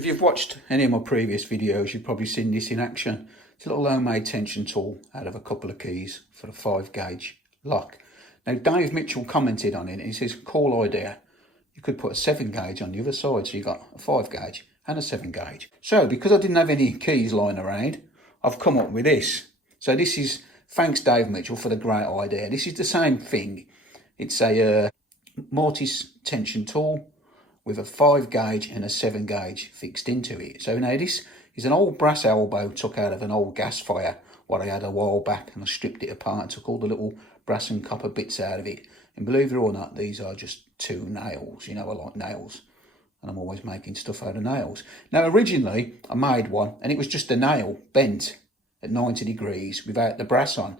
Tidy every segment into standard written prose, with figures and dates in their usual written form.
If you've watched any of my previous videos, you've probably seen this in action. It's a little homemade tension tool out of a couple of keys for a 5-gauge lock. Now, Dave Mitchell commented on it and he says, cool idea. You could put a 7-gauge on the other side, so you got a 5-gauge and a 7-gauge. So because I didn't have any keys lying around, I've come up with this. So this is, thanks Dave Mitchell for the great idea. This is the same thing. It's a Mortice tension tool with a 5-gauge and a 7-gauge fixed into it. So now this is an old brass elbow took out of an old gas fire, what I had a while back, and I stripped it apart and took all the little brass and copper bits out of it. And believe it or not, these are just 2 nails. You know, I like nails, and I'm always making stuff out of nails. Now, originally, I made one, and it was just a nail bent at 90 degrees without the brass on.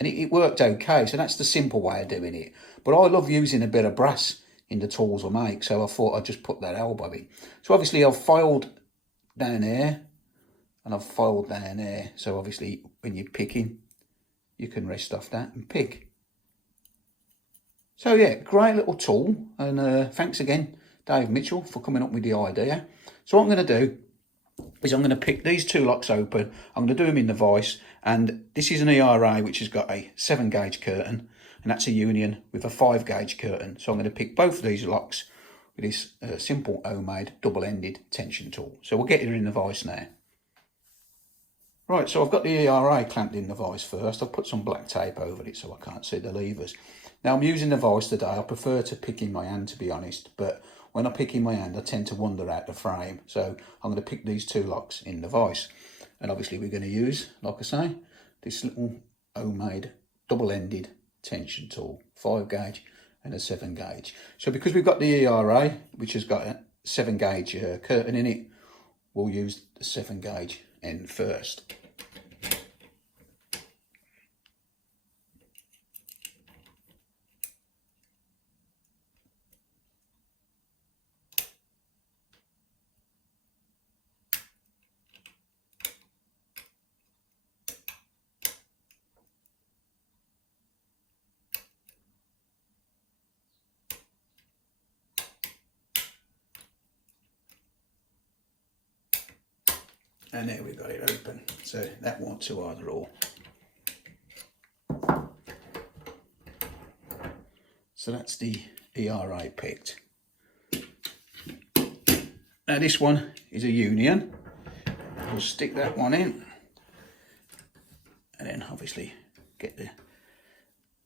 And it worked okay, so that's the simple way of doing it. But I love using a bit of brass in the tools I make, so I thought I'd just put that elbow in. So obviously I've filed down here, and I've filed down there. So obviously when you're picking, you can rest off that and pick. So yeah, great little tool, and thanks again, Dave Mitchell, for coming up with the idea. So what I'm going to do is I'm going to pick these 2 locks open. I'm going to do them in the vise, and this is an ERA which has got a 7-gauge curtain, and that's a Union with a 5-gauge curtain. So I'm going to pick both of these locks with this simple homemade double-ended tension tool. So we'll get it in the vise now. Right, so I've got the ERA clamped in the vise first. I've put some black tape over it so I can't see the levers. Now I'm using the vise today. I prefer to pick in my hand, to be honest, but when I pick in my hand, I tend to wander out the frame. So I'm going to pick these 2 locks in the vise. And obviously we're going to use, like I say, this little homemade double-ended tension tool, 5-gauge and a 7-gauge. So because we've got the ERA, which has got a 7-gauge curtain in it, we'll use the 7-gauge end first. And there we got it open. So that wasn't too hard at all. So that's the ERA picked. Now this one is a Union. We'll stick that one in. And then obviously get the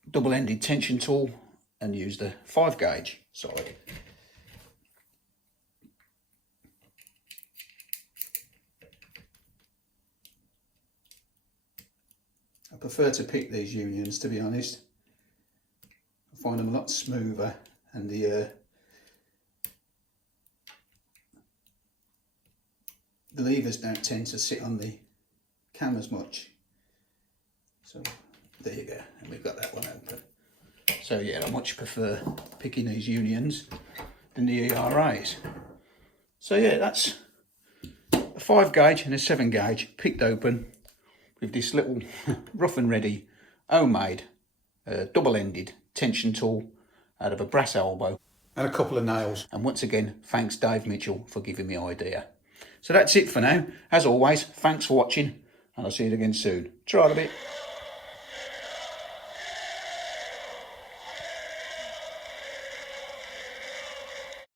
double-ended tension tool and use the 5-gauge side. I prefer to pick these Unions, to be honest. I find them a lot smoother, and the levers don't tend to sit on the cam as much. So there you go, and we've got that one open. So yeah, I much prefer picking these Unions than the ERAs. So yeah, that's a 5-gauge and a 7-gauge picked open with this little rough and ready homemade double-ended tension tool out of a brass elbow and a couple of nails. And once again, thanks Dave Mitchell for giving me the idea. So that's it for now. As always, thanks for watching, and I'll see you again soon. Try it a bit.